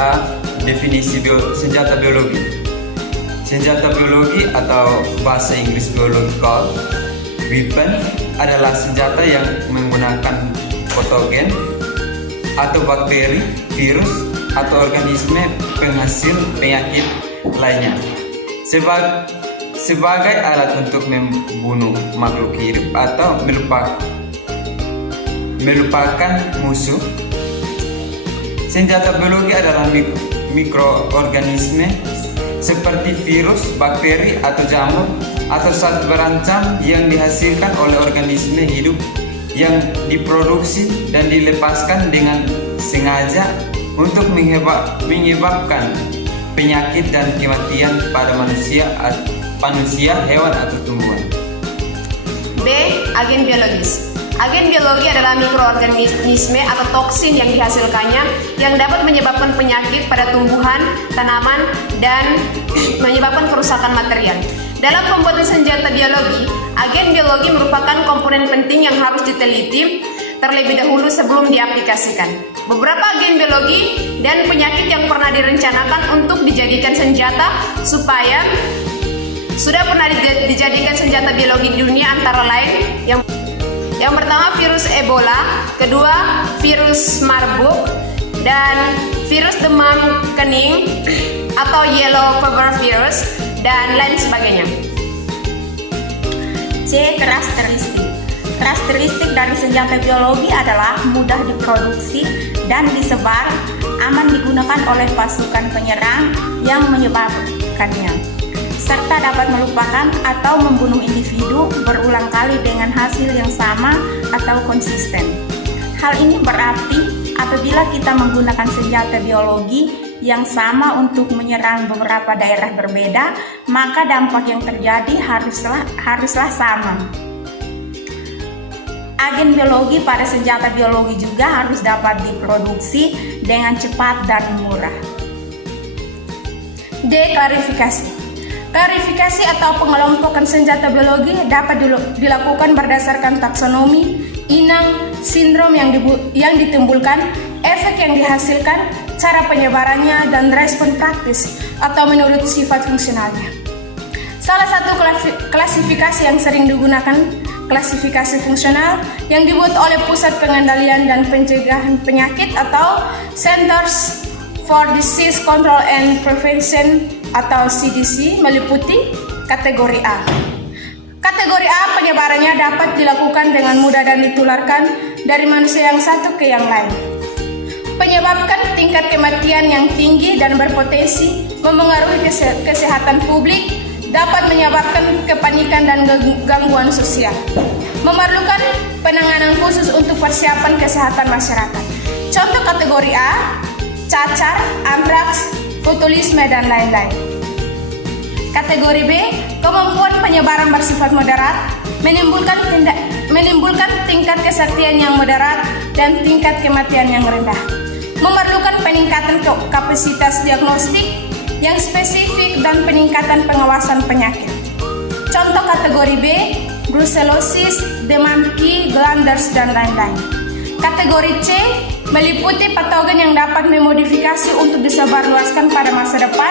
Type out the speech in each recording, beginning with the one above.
A. Definisi senjata biologi. Senjata biologi atau bahasa Inggris biological weapon adalah senjata yang menggunakan patogen atau bakteri, virus, atau organisme penghasil penyakit lainnya sebagai alat untuk membunuh makhluk hidup atau melupakan musuh. Senjata biologi adalah mikroorganisme seperti virus, bakteri, atau jamur atau zat berancam yang dihasilkan oleh organisme hidup yang diproduksi dan dilepaskan dengan sengaja untuk menyebabkan penyakit dan kematian pada manusia, hewan, atau tumbuhan. B. Agen biologis. Agen biologi adalah mikroorganisme atau toksin yang dihasilkannya yang dapat menyebabkan penyakit pada tumbuhan, tanaman, dan menyebabkan kerusakan material. Dalam pembuatan senjata biologi, agen biologi merupakan komponen penting yang harus diteliti terlebih dahulu sebelum diaplikasikan. Beberapa agen biologi dan penyakit yang pernah direncanakan untuk dijadikan senjata sudah pernah dijadikan senjata biologi di dunia, antara lain yang pertama virus Ebola, kedua virus Marburg, dan virus demam kening atau yellow fever virus, dan lain sebagainya. C. Karakteristik dari senjata biologi adalah mudah diproduksi dan disebar, aman digunakan oleh pasukan penyerang yang menyebabkannya, serta dapat melupakan atau membunuh individu berulang kali dengan hasil yang sama atau konsisten. Hal ini berarti apabila kita menggunakan senjata biologi yang sama untuk menyerang beberapa daerah berbeda, maka dampak yang terjadi haruslah sama. Agen biologi pada senjata biologi juga harus dapat diproduksi dengan cepat dan murah. D. Klarifikasi atau pengelompokan senjata biologi dapat dilakukan berdasarkan taksonomi, inang, sindrom yang ditimbulkan, efek yang dihasilkan, cara penyebarannya, dan respon praktis atau menurut sifat fungsionalnya. Salah satu klasifikasi yang sering digunakan klasifikasi fungsional yang dibuat oleh Pusat Pengendalian dan Pencegahan Penyakit atau Centers for Disease Control and Prevention atau CDC meliputi kategori A. Kategori A penyebarannya dapat dilakukan dengan mudah dan ditularkan dari manusia yang satu ke yang lain. Menyebabkan tingkat kematian yang tinggi dan berpotensi mempengaruhi kesehatan publik, dapat menyebabkan kepanikan dan gangguan sosial. Memerlukan penanganan khusus untuk persiapan kesehatan masyarakat. Contoh kategori A, cacar, antraks, botulisme, dan lain-lain. Kategori B, kemampuan penyebaran bersifat moderat, menimbulkan tingkat kesaktian yang moderat dan tingkat kematian yang rendah. Memerlukan peningkatan kapasitas diagnostik yang spesifik dan peningkatan pengawasan penyakit. Contoh kategori B, brucellosis, demam Q, glanders, dan lain-lain. Kategori C meliputi patogen yang dapat memodifikasi untuk disebarluaskan pada masa depan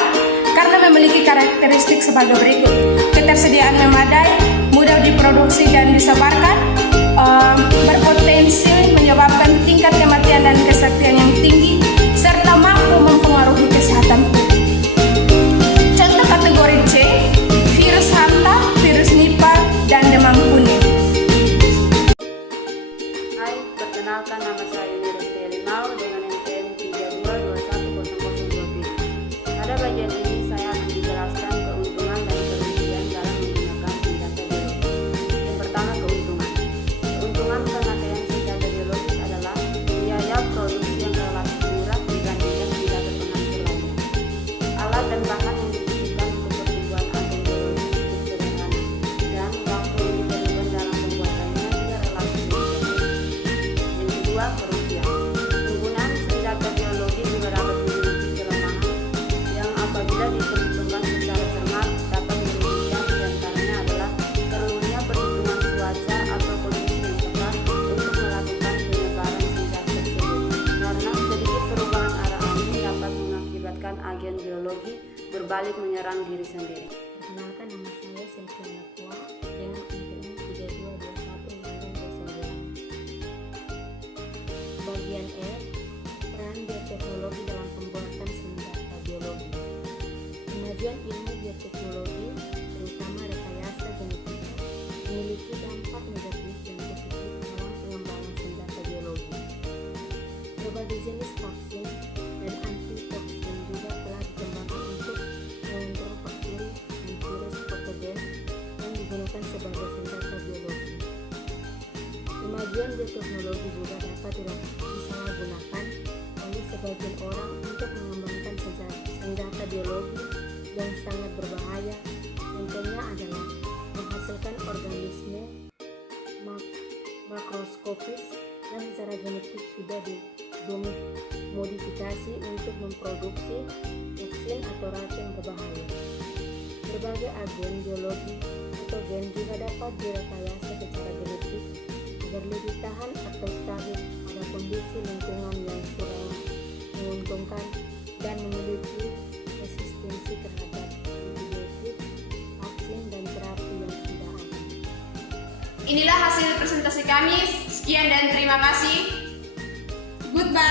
karena memiliki karakteristik sebagai berikut: ketersediaan memadai, mudah diproduksi dan disebarkan, berpotensi menyebabkan tingkat kematian dan kesaktian yang tinggi, serta mampu mempengaruhi kesehatan publik. Contoh kategori C, virus hanta, virus Nipah, dan demam kuning. Hai, perkenalkan nama saya Resti Elimau dengan NPM 32210023. Pada bagian ini saya akan menjelaskan keuntungan dan kerugian dalam menggunakan senjata biologis. Yang pertama, keuntungan. Keuntungan pemakaian senjata biologis adalah biaya produksi yang relatif murah dibandingkan senjata penghasil lainnya. Alat dan bahan yang dibutuhkan untuk pertumbuhan agen biologis cukup sederhana, dan waktu yang diperlukan dalam pembuatannya juga relatif sedikit. Yang kedua, kerugian. Penggunaan senjata berbalik menyerang diri sendiri. Perkenalkan, nama saya Cynthia Nakwa dengan NPM 322199. Bagian E, peran bioteknologi dalam pembuatan senjata biologi. Kemajuan ilmu bioteknologi, terutama rekayasa genetika, memiliki dampak negatif dan positif dalam pengembangan senjata biologi. Berbagai jenis vaksin dan antitoksin juga telah dikembangkan untuk mengontrol bakteri dan virus patogen yang digunakan sebagai senjata biologi. Kemajuan bioteknologi juga dapat disalahgunakan oleh sebagian orang untuk mengembangkan senjata biologi yang sangat berbahaya. Contohnya adalah menghasilkan organisme makroskopis yang secara genetik sudah dimodifikasi untuk memproduksi toksin atau racun berbahaya. Berbagai agen biologi atau gen juga dapat direkayasa secara genetik agar lebih tahan atau stabil pada kondisi lingkungan yang kurang menguntungkan dan memiliki resistensi terhadap antibiotik, vaksin, dan terapi yang sudah ada. Inilah hasil presentasi kami. Sekian dan terima kasih. Goodbye.